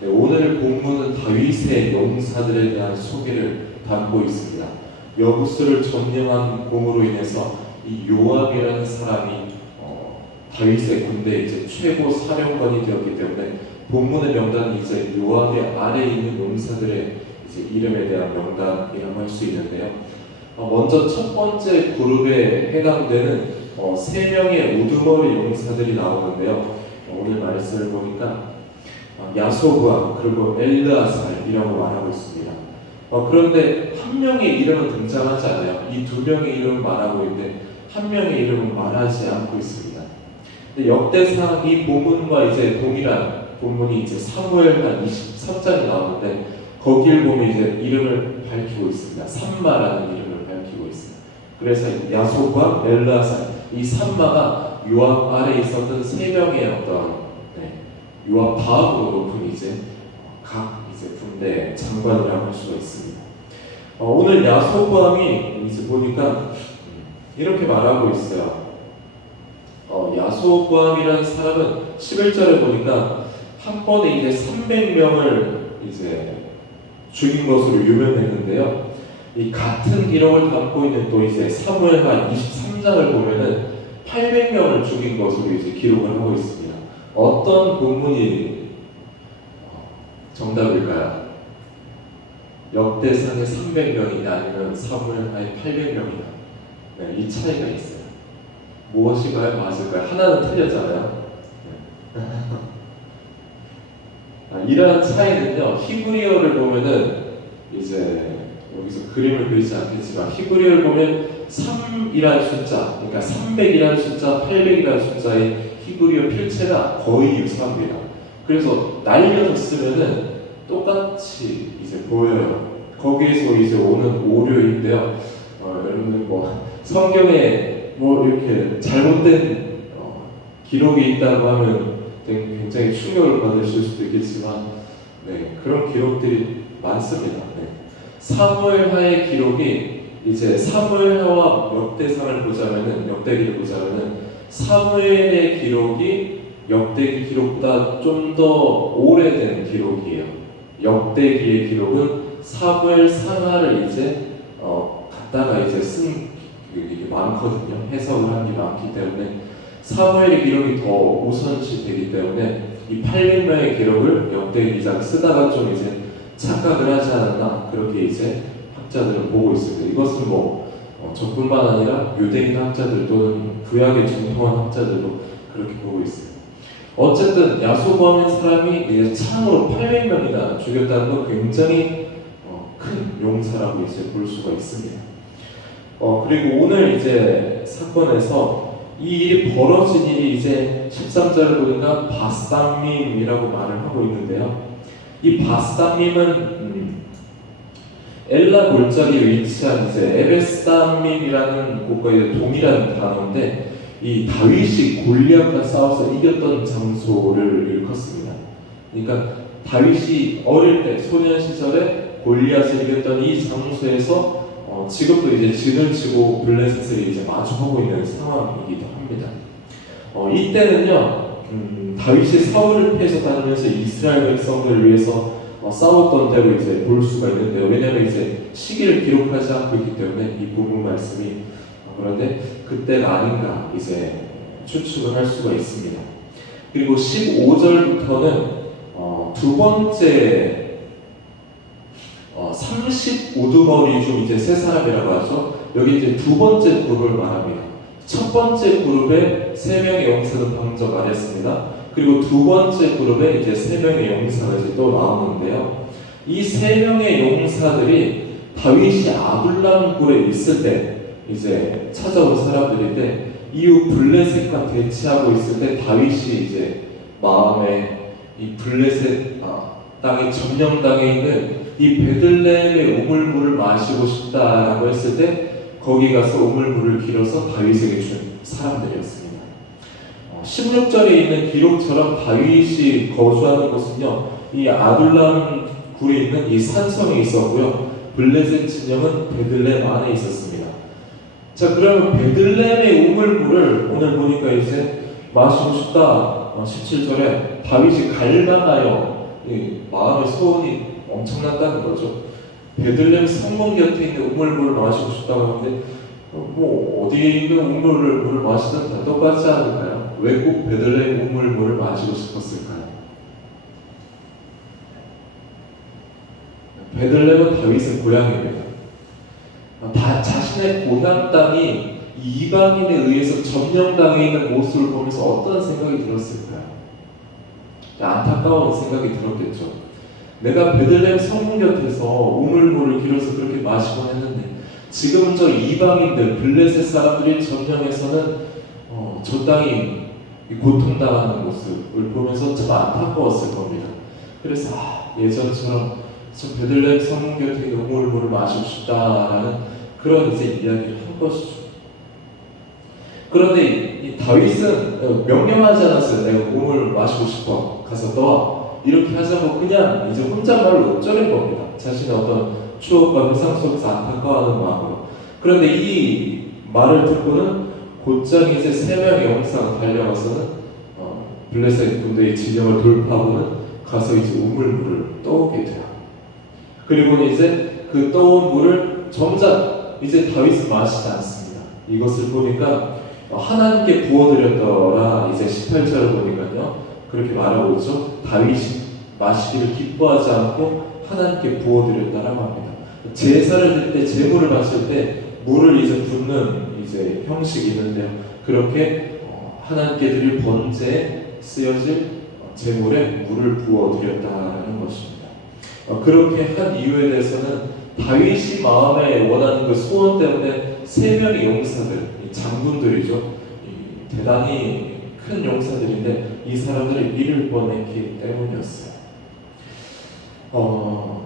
네, 오늘 본문은 다윗의 용사들에 대한 소개를 담고 있습니다. 여부수를 점령한 공으로 인해서 이 요압이라는 사람이 다윗의 군대 이제 최고 사령관이 되었기 때문에 본문의 명단이 이제 요압의 아래에 있는 용사들의 이제 이름에 대한 명단이라고 할 수 있는데요. 먼저 첫 번째 그룹에 해당되는 세 명의 우두머리 용사들이 나오는데요. 오늘 말씀을 보니까 야소부암 그리고 엘르아살이라고 말하고 있습니다. 그런데 한 명의 이름은 등장하지 않아요. 이 두 명의 이름을 말하고 있는데 한 명의 이름은 말하지 않고 있습니다. 역대상 이 본문과 이제 동일한 본문이 이제 사무엘하 23장이 나오는데 거기를 보면 이제 이름을 밝히고 있습니다. 삼마라는 이름을 밝히고 있습니다. 그래서 야소부암, 엘르아살 이 삼마가 요압 아래에 있었던 세 명의 요압 다음으로 높은 이제 각 이제 군대 장관이라고 할 수가 있습니다. 오늘 야소부암이 이제 보니까 이렇게 말하고 있어요. 야소부암이라는 사람은 11절에 보니까 한 번에 이제 300명을 이제 죽인 것으로 유명했는데요. 이 같은 기록을 담고 있는 또 이제 사무엘하 23장을 보면은 800명을 죽인 것으로 이제 기록을 하고 있습니다. 어떤 본문이 정답일까요? 역대상의 300명이냐 아니면 사무엘하의 800명이냐? 네, 이 차이가 있어요. 무엇인가요? 맞을까요? 하나는 틀렸잖아요. 네. 이러한 차이는요, 히브리어를 보면은 이제 여기서 그림을 그리지 않겠지만 히브리어를 보면 3이라는 숫자, 그러니까 300이라는 숫자, 800이라는 숫자의 히브리어 필체가 거의 유사합니다. 그래서 날려서 쓰면은 똑같이 이제 보여요. 거기에서 이제 오는 오류인데요. 여러분들 성경에 이렇게 잘못된 기록이 있다고 하면 굉장히 충격을 받으실 수도 있겠지만, 네, 그런 기록들이 많습니다. 네. 사무엘하의 기록이 이제 사무엘하와 역대기를 보자면은 사무엘의 기록이 역대기 기록보다 좀 더 오래된 기록이에요. 역대기의 기록은 사무엘 상하를 이제 갖다가 이제 쓴 게 많거든요. 해석을 한 게 많기 때문에 사무엘의 기록이 더 우선시 되기 때문에 이 800명의 기록을 역대 기자가 쓰다가 좀 이제 착각을 하지 않았나 그렇게 이제 학자들은 보고 있습니다. 이것은 저뿐만 아니라 유대인 학자들 또는 구약에 정통한 학자들도 그렇게 보고 있습니다. 어쨌든 야소부암인 사람이 이제 참으로 800명이나 죽였다는 건 굉장히 큰 용사라고 이제 볼 수가 있습니다. 그리고 오늘 이제 사건에서 이 일이 벌어진 일이 이제 13절을 보니까 바스담밈이라고 말을 하고 있는데요. 이 바스담밈은 엘라 골짜기에 위치한 이제 에베스담밈이라는 곳과 동일한 단어인데 이 다윗이 골리앗과 싸워서 이겼던 장소를 일컫습니다. 그러니까 다윗이 어릴 때 소년 시절에 골리앗을 이겼던 이 장소에서 지금도 이제 진을 치고 블레셋을 이제 마주하고 있는 상황이기도 합니다. 이때는요, 다윗이 사울을 피해서 다니면서 이스라엘 백성들을 위해서 싸웠던 대로 이제 볼 수가 있는데요. 왜냐하면 이제 시기를 기록하지 않고 있기 때문에 이 부분 말씀이 그런데 그때가 아닌가 이제 추측을 할 수가 있습니다. 그리고 15절부터는 두 번째 30우두머리 중 이제 세 사람이라고 하죠. 여기 이제 두 번째 그룹을 말합니다. 첫 번째 그룹에 세 명의 용사는 방금 말했습니다. 그리고 두 번째 그룹에 이제 세 명의 용사가 이제 또 나오는데요. 이 세 명의 용사들이 다윗이 아둘람 굴에 있을 때 이제 찾아온 사람들인데 이후 블레셋과 대치하고 있을 때 다윗이 이제 마음에 이 블레셋 땅에 점령당에 있는 이 베들레헴의 우물물을 마시고 싶다라고 했을 때 거기 가서 우물물을 길어서 다윗에게 준 사람들이었습니다. 16절에 있는 기록처럼 다윗이 거주하는 곳은요, 이 아둘람 굴에 있는 이 산성에 있었고요, 블레셋 진영은 베들레헴 안에 있었습니다. 자, 그러면 베들레헴의 우물물을 오늘 보니까 이제 마시고 싶다. 17절에 다윗이 갈망하여 이 마음의 소원이 엄청났다는 거죠. 베들레헴 성문 곁에 있는 우물물을 마시고 싶다고 하는데 뭐 어디에 있는 물을 마시든 다 똑같지 않을까요? 왜 꼭 베들레헴 우물물을 마시고 싶었을까요? 베들레헴은 다윗의 고향입니다. 다 자신의 고향 땅이 이방인에 의해서 점령당해 있는 모습을 보면서 어떤 생각이 들었을까요? 안타까운 생각이 들었겠죠. 내가 베들레헴 성문 곁에서 우물물을 길어서 그렇게 마시곤 했는데 지금 저 이방인들 블레셋 사람들이 점령해서는 저 땅이 고통당하는 모습을 보면서 참 안타까웠을 겁니다. 그래서 예전처럼 저 베들레헴 성문 곁에 있는 우물물을 마시고 싶다라는 그런 이제 이야기를 한 것이죠. 그런데 이 다윗은 명령하지 않았어요. 내가 우물을 마시고 싶어. 가서 너와 이렇게 하자고 그냥 이제 혼잣말로 어쩌는 겁니다. 자신의 어떤 추억과 회상 속에서 안타까워하는 마음으로. 그런데 이 말을 듣고는 곧장 이제 세 명의 용사가 달려가서는 블레셋 군대의 진영을 돌파하고는 가서 이제 우물물을 떠오게 돼요. 그리고 이제 그 떠온 물을 정작 이제 다윗은 마시지 않습니다. 이것을 보니까 하나님께 부어드렸더라. 이제 18절을 보니까요 그렇게 말하고 있죠. 다윗이 마시기를 기뻐하지 않고 하나님께 부어드렸다라고 합니다. 제사를 드릴 때 제물을 마실 때 물을 이제 붓는 이제 형식이 있는데요. 그렇게 하나님께 드릴 번제에 쓰여질 제물에 물을 부어드렸다라는 것입니다. 그렇게 한 이유에 대해서는 다윗이 마음에 원하는 그 소원 때문에 세 명의 용사들, 장군들이죠. 대단히 큰 용사들인데 이 사람들을 잃을 뻔했기 때문이었어요.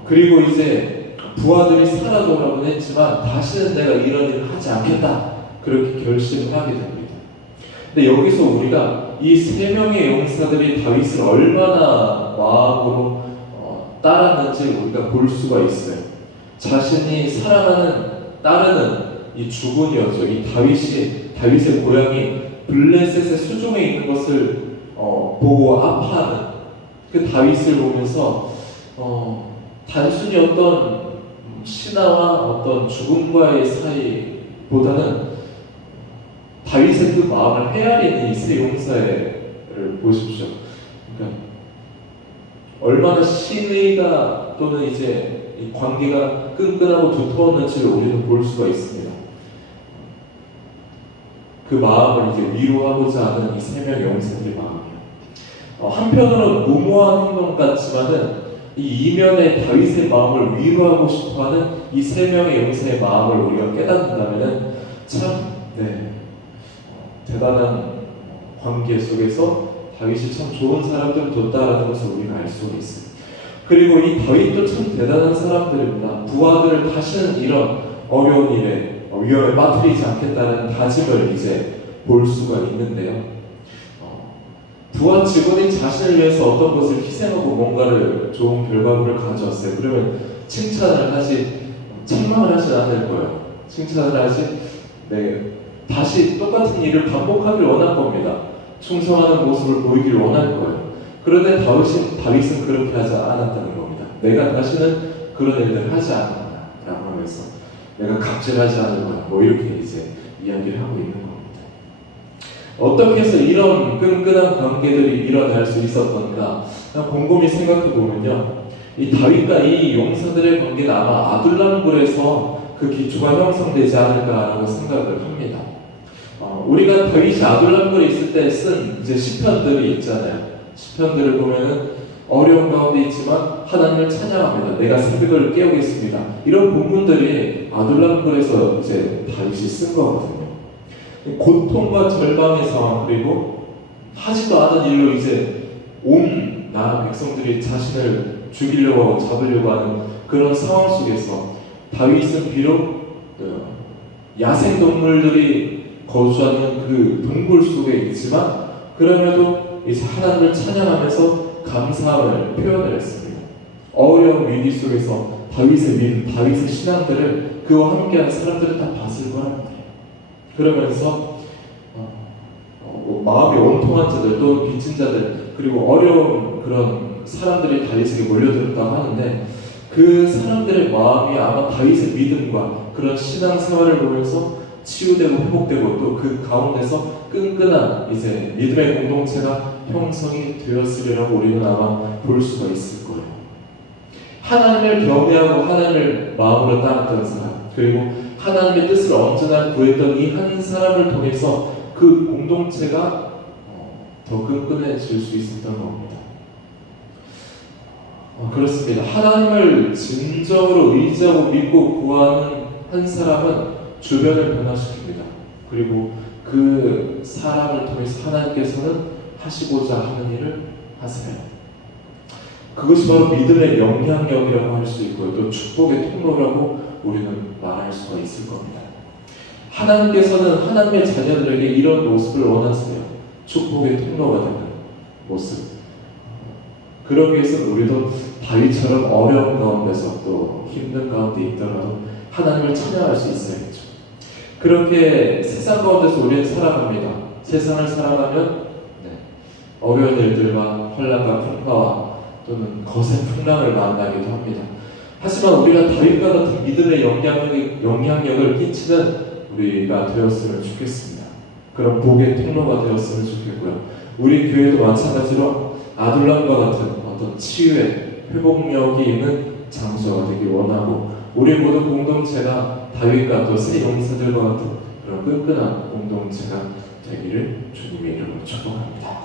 그리고 이제 부하들이 살아돌아오곤 했지만 다시는 내가 이런 일을 하지 않겠다 그렇게 결심을 하게 됩니다. 근데 여기서 우리가 이 세 명의 용사들이 다윗을 얼마나 마음으로 따랐는지 우리가 볼 수가 있어요. 자신이 사랑하는 따르는 이 주군이었죠. 이 다윗의 고향이 블레셋의 수종에 있는 것을 보고 아파하는 그 다윗을 보면서 단순히 어떤 신하와 어떤 죽음과의 사이보다는 다윗의 그 마음을 헤아리는 이 세 용사를 보십시오. 그러니까 얼마나 신의가 또는 이제 이 관계가 끈끈하고 두터웠는지를 우리는 볼 수가 있습니다. 그 마음을 이제 위로하고자 하는 이 세 명의 용사들의 마음이요. 한편으로는 무모한 행동 같지만은 이 이면에 다윗의 마음을 위로하고 싶어하는 이 세 명의 용사의 마음을 우리가 깨닫는다면은 참 대단한 관계 속에서 다윗이 참 좋은 사람들을 뒀다라는 것을 우리가 알 수가 있어요. 그리고 이 다윗도 참 대단한 사람들입니다. 부하들을 다시는 이런 어려운 일에 위험에 빠뜨리지 않겠다는 다짐을 이제 볼 수가 있는데요. 부하 직원이 자신을 위해서 어떤 것을 희생하고 뭔가를 좋은 결과물을 가져왔어요. 그러면 칭찬을 하지, 책망을 하지 않을 거예요. 칭찬을 하지, 다시 똑같은 일을 반복하길 원할 겁니다. 충성하는 모습을 보이길 원할 거예요. 그런데 다윗은 그렇게 하지 않았다는 겁니다. 내가 다시는 그런 일을 하지 않는다 라고 하면서 내가 갑질하지 않을 거야. 뭐 이렇게 이제 이야기를 하고 있는 겁니다. 어떻게 해서 이런 끈끈한 관계들이 일어날 수 있었던가 곰곰이 생각해 보면요, 이 다윗과 이 용사들의 관계는 아마 아둘람굴에서 그 기초가 형성되지 않을까라고 생각을 합니다. 우리가 다윗이 아둘람굴에 있을 때 쓴 이제 시편들이 있잖아요. 시편들을 보면은 어려운 가운데 있지만 하나님을 찬양합니다. 내가 새벽을 깨우겠습니다. 이런 본문들이 아둘람굴에서 이제 다윗이 쓴 거거든요. 고통과 절망의 상황, 그리고 하지도 않은 일로 이제 온 나라 백성들이 자신을 죽이려고 하고 잡으려고 하는 그런 상황 속에서 다윗은 비록 야생동물들이 거주하는 그 동굴 속에 있지만 그럼에도 이제 하나님을 찬양하면서 감사함을 표현을 했습니다. 어려운 위기 속에서 다윗의 믿음, 다윗의 신앙들을 그와 함께한 사람들은 다 봤을 거랍니다. 그러면서 마음이 온통한 자들 또 빚진 자들 그리고 어려운 그런 사람들이 다윗에게 몰려들었다고 하는데 그 사람들의 마음이 아마 다윗의 믿음과 그런 신앙생활을 보면서 치유되고 회복되고 또 그 가운데서 끈끈한 이제 믿음의 공동체가 형성이 되었으리라고 우리는 아마 볼 수가 있을 거예요. 하나님을 경외하고 하나님을 마음으로 따랐던 사람, 그리고 하나님의 뜻을 언제나 구했던 이 한 사람을 통해서 그 공동체가 더 끈끈해질 수 있었던 겁니다. 그렇습니다. 하나님을 진정으로 의지하고 믿고 구하는 한 사람은 주변을 변화시킵니다. 그리고 그 사람을 통해서 하나님께서는 하시고자 하는 일을 하세요. 그것이 바로 믿음의 영향력이라고 할 수 있고요. 또 축복의 통로라고 우리는 말할 수가 있을 겁니다. 하나님께서는 하나님의 자녀들에게 이런 모습을 원하세요. 축복의 통로가 되는 모습. 그러기 위해서 우리도 다윗처럼 어려운 가운데서 또 힘든 가운데 있더라도 하나님을 찬양할 수 있어야겠죠. 그렇게 세상 가운데서 우리는 살아갑니다. 세상을 살아가면 어려운 일들과 혼란과 풍파와 또는 거센 풍랑을 만나기도 합니다. 하지만 우리가 다윗과 같은 믿음의 영향력을 끼치는 우리가 되었으면 좋겠습니다. 그런 복의 통로가 되었으면 좋겠고요. 우리 교회도 마찬가지로 아둘람과 같은 어떤 치유의 회복력이 있는 장소가 되길 원하고 우리 모든 공동체가 다윗과 또 새 용사들과 같은 그런 끈끈한 공동체가 되기를 주님의 이름으로 축복합니다.